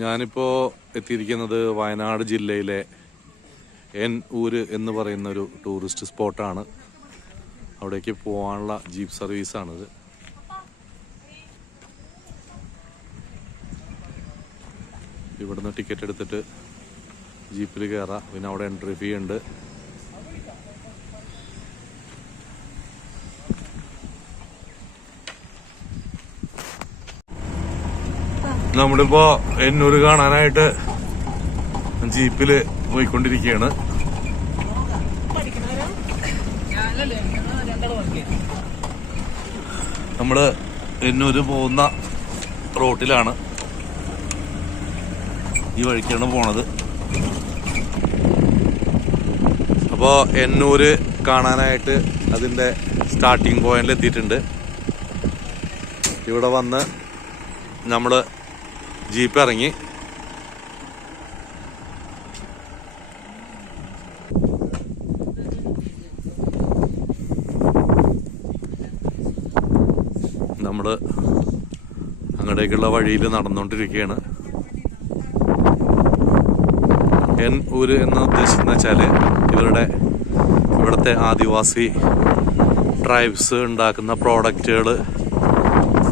ഞാനിപ്പോൾ എത്തിയിരിക്കുന്നത് വയനാട് ജില്ലയിലെ ഊര് എന്ന് പറയുന്ന ഒരു ടൂറിസ്റ്റ് സ്പോട്ടാണ്. അവിടേക്ക് പോകാനുള്ള ജീപ്പ് സർവീസാണിത്. ഇവിടുന്ന് ടിക്കറ്റ് എടുത്തിട്ട് ജീപ്പിൽ കയറാം. പിന്നെ അവിടെ എൻട്രി ഫീ ഉണ്ട്. നമ്മളിപ്പോ എന്നൂര് കാണാനായിട്ട് ജീപ്പില് പോയിക്കൊണ്ടിരിക്കുകയാണ്. നമ്മള് എന്നൂര് പോകുന്ന റോട്ടിലാണ്, ഈ വഴിക്കാണ് പോണത്. അപ്പോ എന്നൂര് കാണാനായിട്ട് അതിന്റെ സ്റ്റാർട്ടിങ് പോയിന്റിൽ എത്തിയിട്ടുണ്ട്. ഇവിടെ വന്ന് നമ്മള് ജീപ്പ് ഇറങ്ങി. നമ്മള് അങ്ങോട്ടേക്കുള്ള വഴിയിൽ നടന്നുകൊണ്ടിരിക്കുകയാണ്. ഊര് എന്ന് ഉദ്ദേശിക്കുന്ന വെച്ചാല് ഇവിടുത്തെ ആദിവാസി ട്രൈബ്സ് ഉണ്ടാക്കുന്ന പ്രോഡക്റ്റുകൾ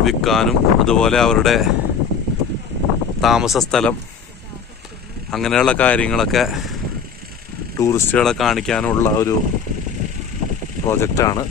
വിൽക്കാനും അതുപോലെ അവരുടെ താമസ സ്ഥലം അങ്ങനെയുള്ള കാര്യങ്ങളൊക്കെ ടൂറിസ്റ്റുകളെ കാണിക്കാനുള്ള ഒരു പ്രോജക്റ്റാണ്.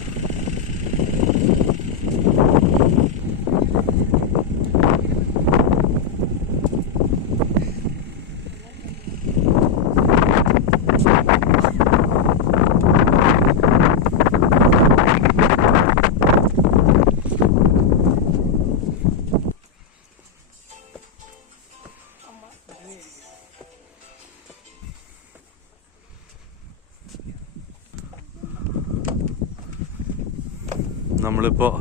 നമ്മളിപ്പോൾ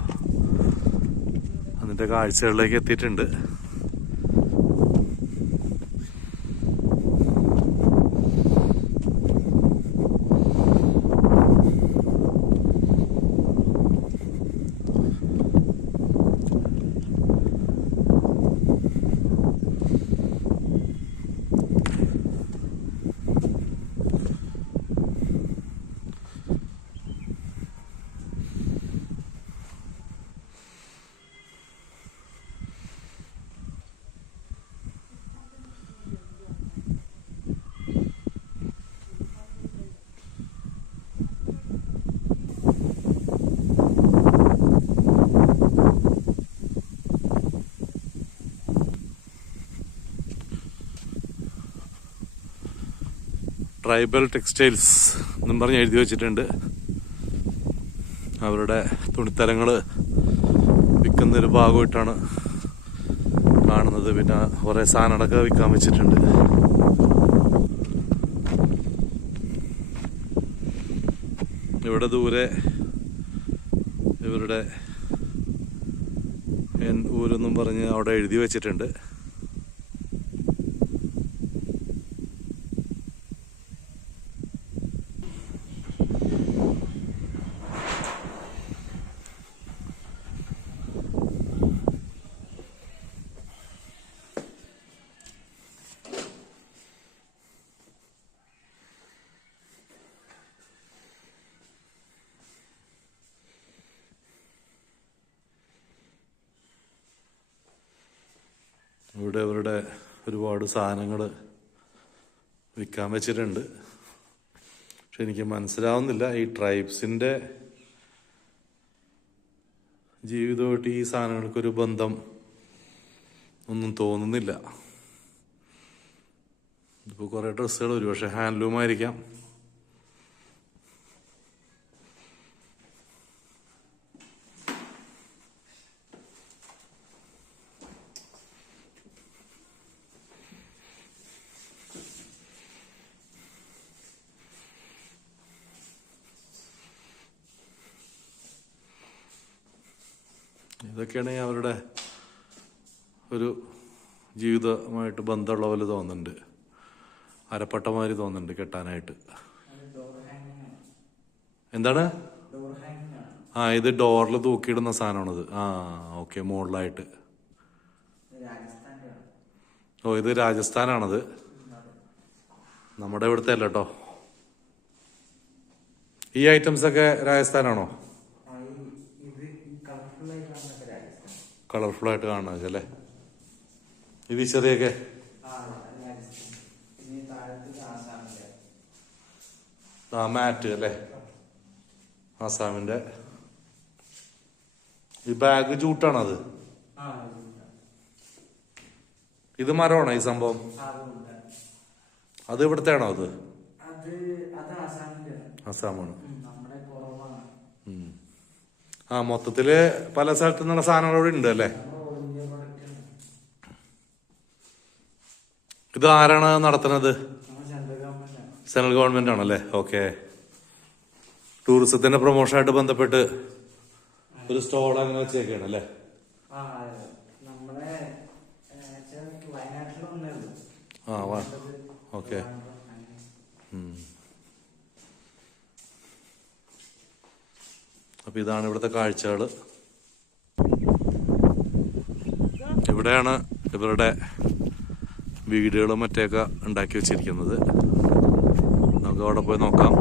അതിൻ്റെ കാഴ്ചകളിലേക്ക് എത്തിയിട്ടുണ്ട്. ട്രൈബൽ ടെക്സ്റ്റൈൽസ് എന്നും പറഞ്ഞ് എഴുതി വെച്ചിട്ടുണ്ട്. അവരുടെ തുണിത്തരങ്ങൾ വിൽക്കുന്നൊരു ഭാഗമായിട്ടാണ് കാണുന്നത്. പിന്നെ കുറേ സാധനങ്ങളൊക്കെ വിൽക്കാൻ വെച്ചിട്ടുണ്ട്. ഇവിടെ ദൂരെ ഇവരുടെ ഊരെന്നും പറഞ്ഞ് അവിടെ എഴുതി വെച്ചിട്ടുണ്ട്. ഇവിടെ അവരുടെ ഒരുപാട് സാധനങ്ങൾ വിൽക്കാൻ വെച്ചിട്ടുണ്ട്. പക്ഷെ എനിക്ക് മനസ്സിലാവുന്നില്ല, ഈ ട്രൈബ്സിൻ്റെ ജീവിതമായിട്ട് ഈ സാധനങ്ങൾക്കൊരു ബന്ധം ഒന്നും തോന്നുന്നില്ല. ഇപ്പോൾ കുറേ ഡ്രസ്സുകൾ ഒരുപക്ഷെ ഹാൻഡ്ലൂം ആയിരിക്കാം. ഇതൊക്കെയാണ് അവരുടെ ഒരു ജീവിതമായിട്ട് ബന്ധമുള്ള പോലെ തോന്നുന്നുണ്ട്. അരപ്പട്ടമാതിരി തോന്നുന്നുണ്ട് കെട്ടാനായിട്ട്. എന്താണ്? ഇത് ഡോറിൽ തൂക്കിയിടുന്ന സാധനമാണത്. ഓക്കെ, മുകളിലായിട്ട്. ഓ, ഇത് രാജസ്ഥാനാണത്, നമ്മുടെ ഇവിടുത്തെ അല്ല കേട്ടോ. ഈ ഐറ്റംസ് ഒക്കെ രാജസ്ഥാനാണോ? കളർഫുൾ ആയിട്ട് കാണുന്നത് അല്ലേ? ഇത് ചെറിയൊക്കെ മാറ്റ് അല്ലേ, ആസാമിന്റെ. ഈ ബാഗ് ജൂട്ടാണത്. ഇത് മരമാണോ ഈ സംഭവം? അത് ഇവിടുത്തെ ആണോ? അത് ആസാമാണ്. ആ, മൊത്തത്തില് പല സ്ഥലത്തു നിന്നുള്ള സാധനങ്ങൾ ഇവിടെ ഉണ്ട് അല്ലേ? ഇത് ആരാണ് നടത്തുന്നത്? സെൻട്രൽ ഗവൺമെന്റ് ആണല്ലേ? ഓക്കെ. ടൂറിസത്തിന്റെ പ്രൊമോഷനായിട്ട് ബന്ധപ്പെട്ട് ഒരു സ്റ്റോൾ അങ്ങനെ വെച്ചേക്കാണ് അല്ലേ? ആ, ഓക്കെ. അപ്പൊ ഇതാണ് ഇവിടുത്തെ കാഴ്ചകള്. ഇവിടെയാണ് ഇവരുടെ വീടുകളും മറ്റൊക്കെ ഉണ്ടാക്കി വെച്ചിരിക്കുന്നത്. നമുക്ക് അവിടെ പോയി നോക്കാം.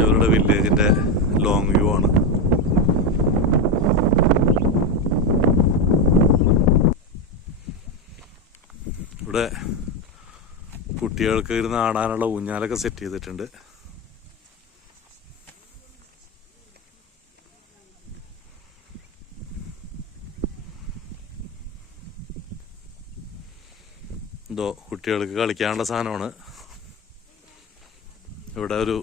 ഇവരുടെ വില്ലേജിന്റെ ലോങ് വ്യൂ ആണ്. ഇവിടെ കുട്ടികൾക്ക് ഇരുന്ന് ആടാനുള്ള ഊഞ്ഞാലൊക്കെ സെറ്റ് ചെയ്തിട്ടുണ്ട്. എന്തോ കുട്ടികൾക്ക് കളിക്കാനുള്ള സാധനമാണ്. ഇവിടെ ഒരു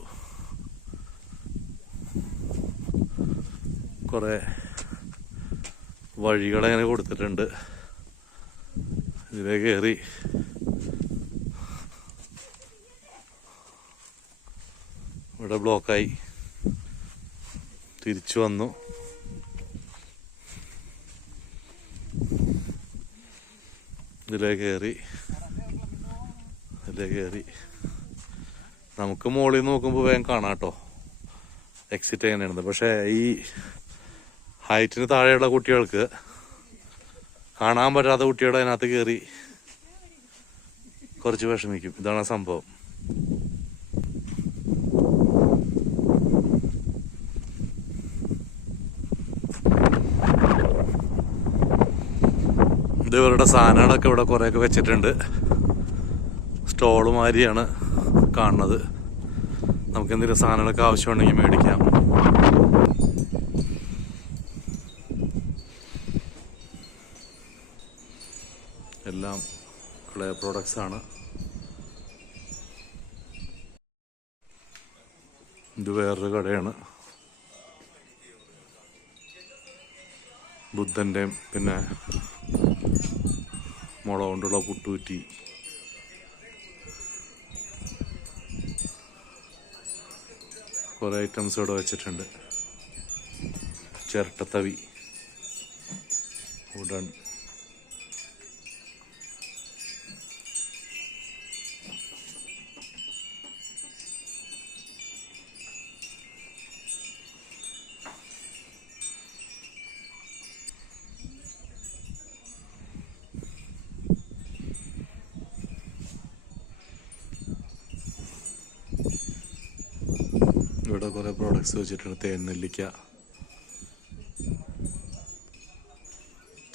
കുറെ വഴികളങ്ങനെ കൊടുത്തിട്ടുണ്ട്. ഇതിലേ കയറി ഇവിടെ ബ്ലോക്കായി തിരിച്ചു വന്നു. ഇതിലേ കയറി നമുക്ക് മുകളിൽ നിന്ന് നോക്കുമ്പോൾ വേഗം കാണാം കേട്ടോ എക്സിറ്റ് എങ്ങനെയാണെന്ന്. പക്ഷെ ഈ ഹൈറ്റിന് താഴെയുള്ള കുട്ടികൾക്ക് കാണാൻ പറ്റാത്ത കുട്ടികളുടെ അതിനകത്ത് കയറി കുറച്ച് വിഷമിക്കും. ഇതാണ് സംഭവം. ഇത് ഇവരുടെ സാധനങ്ങളൊക്കെ ഇവിടെ കുറേയൊക്കെ വെച്ചിട്ടുണ്ട്. സ്റ്റോള് മാതിരിയാണ് കാണുന്നത്. നമുക്ക് എന്തെങ്കിലും സാധനങ്ങളൊക്കെ ആവശ്യമുണ്ടെങ്കിൽ മേടിക്കാം. എല്ലാം ക്ലേ പ്രോഡക്ട്സ് ആണ്. ഇത് വേറൊരു കടയാണ്. ബുദ്ധൻ്റെയും പിന്നെ മുള കൊണ്ടുള്ള പുട്ടുകുറ്റി, കുറേ ഐറ്റംസ് ഇവിടെ വെച്ചിട്ടുണ്ട്. ചിരട്ടത്തവി, ഉടൻ, ഇവിടെ കുറേ പ്രോഡക്ട്സ് വെച്ചിട്ടുണ്ട്. തേൻനെല്ലിക്ക,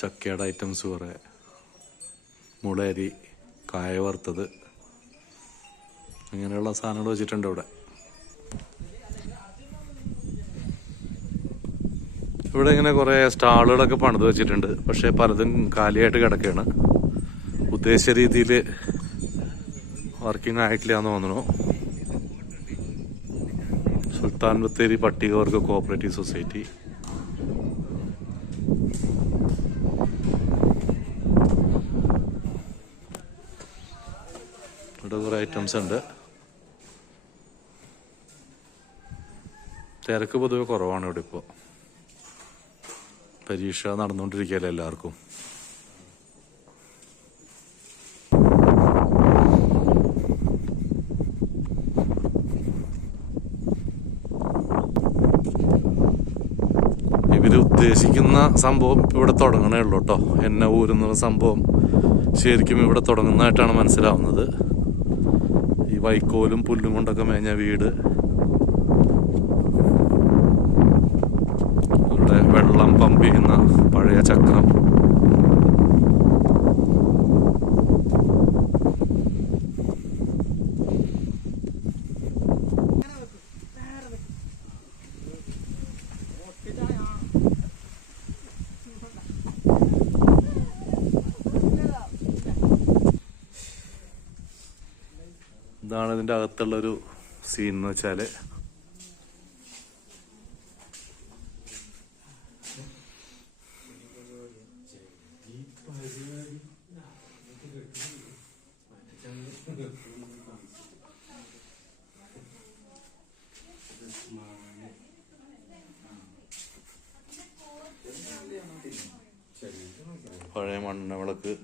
ചക്കയുടെ ഐറ്റംസ് കുറേ, മുളയരി, കായ വറുത്തത്, അങ്ങനെയുള്ള സാധനങ്ങൾ വെച്ചിട്ടുണ്ട് ഇവിടെ. ഇവിടെ ഇങ്ങനെ കുറേ സ്റ്റാളുകളൊക്കെ പണിത് വെച്ചിട്ടുണ്ട്. പക്ഷേ പലതും കാലിയായിട്ട് കിടക്കുകയാണ്. ഉദ്ദേശിച്ച രീതിയിൽ വർക്കിംഗ് ആയിട്ടില്ല എന്ന് തോന്നുന്നു. സുൽത്താൻ ബത്തേരി പട്ടികവർഗ കോഓപ്പറേറ്റീവ് സൊസൈറ്റി. ഇവിടെ കുറേ ഐറ്റംസ് ഉണ്ട്. തിരക്ക് പൊതുവെ കുറവാണ് ഇവിടെ. ഇപ്പോൾ പരീക്ഷ നടന്നുകൊണ്ടിരിക്കുകയല്ലേ എല്ലാവർക്കും. ഇവർ ഉദ്ദേശിക്കുന്ന സംഭവം ഇവിടെ തുടങ്ങണേ ഉള്ളൂ കേട്ടോ. എണ്ണ ഊരുന്ന സംഭവം ശരിക്കും ഇവിടെ തുടങ്ങുന്നതായിട്ടാണ് മനസ്സിലാവുന്നത്. ഈ വൈക്കോലും പുല്ലും കൊണ്ടൊക്കെ മേഞ്ഞ വീട്, ഇവിടെ വെള്ളം പമ്പ് ചെയ്യുന്ന പഴയ ചക്രം, ഇതാണ് ഇതിൻ്റെ അകത്തുള്ളൊരു സീൻ എന്ന് വെച്ചാല്. പഴയ മണ്ണ വിളക്ക്,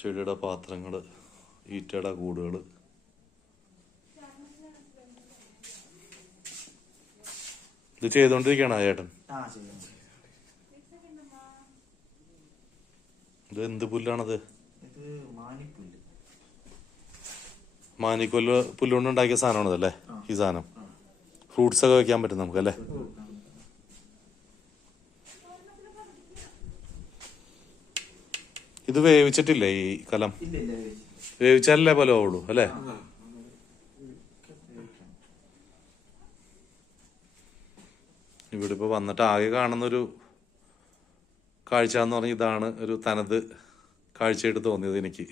ചെടിയുടെ പാത്രങ്ങള്, ഈറ്റയുടെ കൂടുകള്. ഇത് ചെയ്തോണ്ടിരിക്കണ ചേട്ടൻ? ഇത് എന്ത് പുല്ലാണത്? മാനിക്കൊല്ല് പുല്ലുകൊണ്ട് ഉണ്ടാക്കിയ സാധനമാണതല്ലേ ഈ സാധനം? ഫ്രൂട്ട്സ് ഒക്കെ വെക്കാൻ പറ്റും നമുക്കല്ലേ? ഇത് വേവിച്ചിട്ടില്ലേ ഈ കലം? വേവിച്ചാലല്ലേ പോലെ ആവുള്ളൂ അല്ലേ? ഇവിടെ ഇപ്പൊ വന്നിട്ട് ആകെ കാണുന്നൊരു കാഴ്ച എന്ന് പറഞ്ഞാൽ ഇതാണ്. ഒരു തനത് കാഴ്ചയായിട്ട് തോന്നിയത് എനിക്ക്.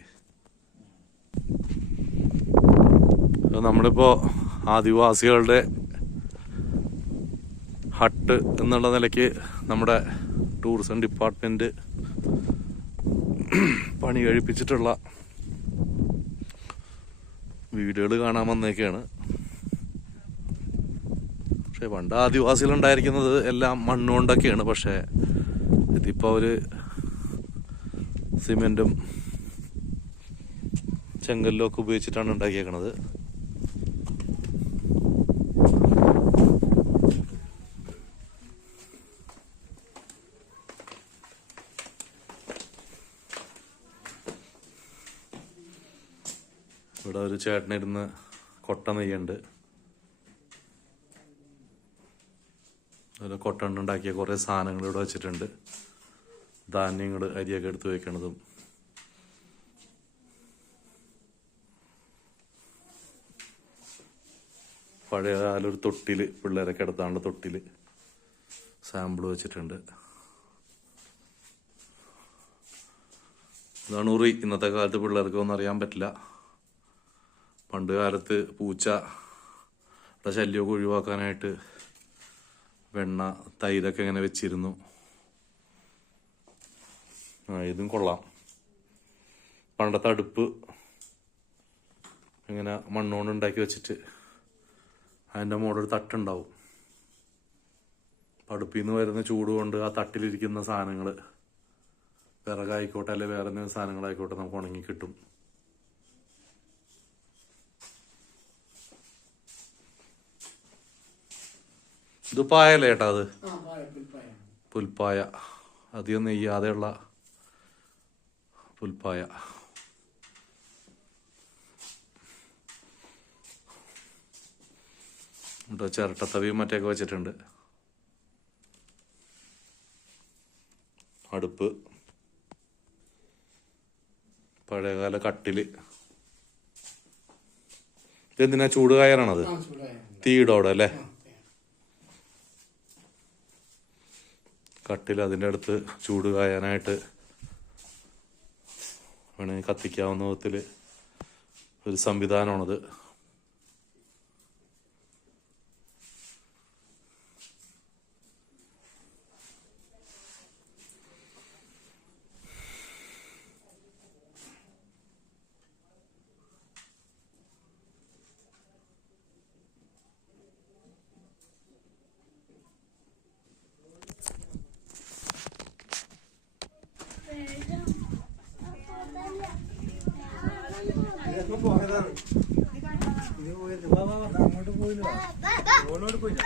നമ്മളിപ്പോ ആദിവാസികളുടെ ഹട്ട് എന്നുള്ള നിലയ്ക്ക് നമ്മുടെ ടൂറിസം ഡിപ്പാർട്ട്മെന്റ് പണി കഴിപ്പിച്ചിട്ടുള്ള വീടുകൾ കാണാൻ വന്നേക്കാണ്. പക്ഷെ പണ്ട് ആദിവാസികൾ ഉണ്ടായിരിക്കുന്നത് എല്ലാം മണ്ണുകൊണ്ടൊക്കെയാണ്. പക്ഷെ ഇതിപ്പോ അവര് സിമെന്റും ചെങ്കല്ലും ഒക്കെ ഉപയോഗിച്ചിട്ടാണ് ഉണ്ടാക്കിയേക്കണത്. ഇവിടെ ഒരു ചേട്ടനിരുന്ന് കൊട്ട നെയ്യുണ്ട്. കൊട്ട ഉണ്ടാക്കിയ കുറെ സാധനങ്ങൾ ഇവിടെ വെച്ചിട്ടുണ്ട്. ധാന്യങ്ങൾ, അരിയൊക്കെ എടുത്ത് വെക്കണതും. പഴയ കാലൊരു തൊട്ടില്, പിള്ളേരൊക്കെ എടുത്താണ്ട് തൊട്ടില് സാമ്പിൾ വെച്ചിട്ടുണ്ട്. ഇതാണ് ഉറി. ഇന്നത്തെ കാലത്ത് പിള്ളേർക്ക് ഒന്നും അറിയാൻ പറ്റില്ല. പണ്ട് കാലത്ത് പൂച്ചയുടെ ശല്യമൊക്കെ ഒഴിവാക്കാനായിട്ട് വെണ്ണ, തൈരൊക്കെ ഇങ്ങനെ വെച്ചിരുന്നു. ഇതും കൊള്ളാം. പണ്ടത്തെ അടുപ്പ് ഇങ്ങനെ മണ്ണുകൊണ്ട് ഉണ്ടാക്കി വെച്ചിട്ട് അതിൻ്റെ മുകളിൽ ഒരു തട്ടുണ്ടാവും. അടുപ്പിൽ നിന്ന് വരുന്ന ചൂട് കൊണ്ട് ആ തട്ടിലിരിക്കുന്ന സാധനങ്ങൾ, വിറകായിക്കോട്ടെ അല്ലെ വേറെ എന്തെങ്കിലും സാധനങ്ങളായിക്കോട്ടെ, നമുക്ക് ഉണങ്ങി കിട്ടും. ഇത് പായല്ലേ ചേട്ടാ? അത് പുൽപ്പായ, അധികം നെയ്യാതെയുള്ള പുൽപ്പായ. ചിരട്ടത്തവിയും മറ്റൊക്കെ വെച്ചിട്ടുണ്ട്. അടുപ്പ്, പഴയകാല കട്ടില്. ഇതെന്തിനാ? ചൂട് കായാനാണത്? തീയിടോടെ അല്ലേ? കട്ടിൽ, അതിൻ്റെ അടുത്ത് ചൂട് കായാനായിട്ട് വേണമെങ്കിൽ കത്തിക്കാവുന്ന വിധത്തിൽ ഒരു സംവിധാനമാണത്. അങ്ങോട്ട് പോയില്ല.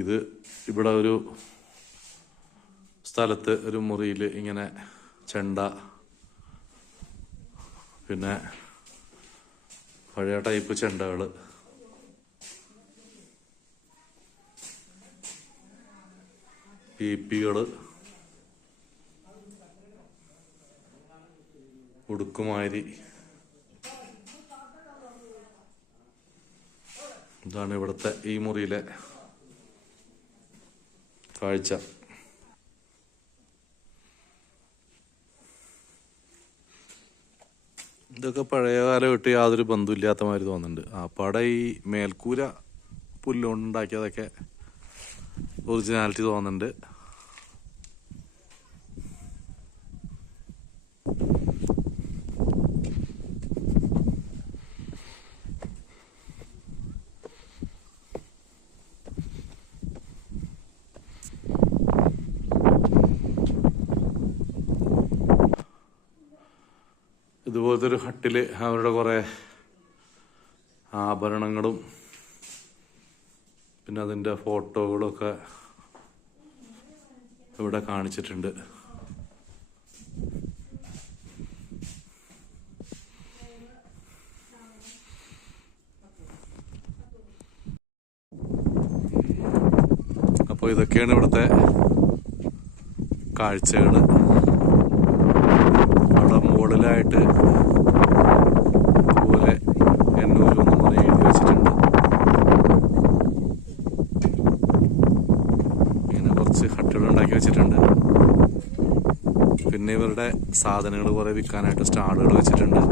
ഇത് ഇവിടെ ഒരു സ്ഥലത്ത് ഒരു മുറിയിൽ ഇങ്ങനെ ചെണ്ട, പിന്നെ പഴയ ടൈപ്പ് ചെണ്ടകൾ, പീപ്പികൾ, ഉടുക്കുമാരി, ഇതാണ് ഇവിടുത്തെ ഈ മുറിയിലെ കാഴ്ച. ഇതൊക്കെ പഴയ കാലമായിട്ട് യാതൊരു ബന്ധമില്ലാത്ത മാതിരി തോന്നുന്നുണ്ട്. അപ്പാടെ ഈ മേൽക്കൂര പുല്ലുകൊണ്ട് ഉണ്ടാക്കിയതൊക്കെ ഒറിജിനാലിറ്റി തോന്നുന്നുണ്ട്. ഇതുപോലത്തെ ഒരു ഹട്ടിൽ അവരുടെ കുറേ ആഭരണങ്ങളും പിന്നെ അതിൻ്റെ ഫോട്ടോകളൊക്കെ ഇവിടെ കാണിച്ചിട്ടുണ്ട്. അപ്പോൾ ഇതൊക്കെയാണ് ഇവിടുത്തെ കാഴ്ചകൾ. അവിടെ മുകളിലായിട്ട് ഇതുപോലെ 801 മുറി എഴുതി വെച്ചിട്ടുണ്ട്. ഇങ്ങനെ കുറച്ച് ഹട്ടുകൾ ഉണ്ടാക്കി വെച്ചിട്ടുണ്ട്. പിന്നെ ഇവരുടെ സാധനങ്ങൾ കുറെ വിൽക്കാനായിട്ട് സ്റ്റാളുകൾ വെച്ചിട്ടുണ്ട്.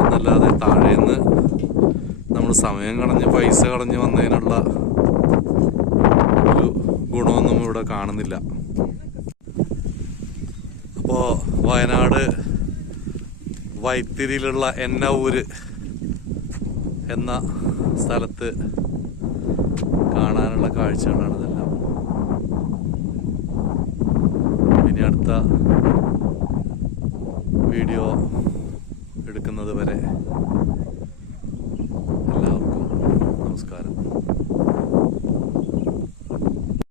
എന്നല്ലാതെ താഴേന്ന് നമ്മൾ സമയം കളഞ്ഞ് പൈസ കളഞ്ഞ് വന്നതിനുള്ള ഒരു ഗുണമൊന്നും ഇവിടെ കാണുന്നില്ല. അപ്പോൾ വയനാട് വൈത്തിരിയിലുള്ള എന്നൂര് എന്ന സ്ഥലത്ത് കാണാനുള്ള കാഴ്ചകളാണ് ഇതെല്ലാം. ഇനി അടുത്ത വീഡിയോ എടുക്കുന്നത് വരെ എല്ലാവർക്കും നമസ്കാരം.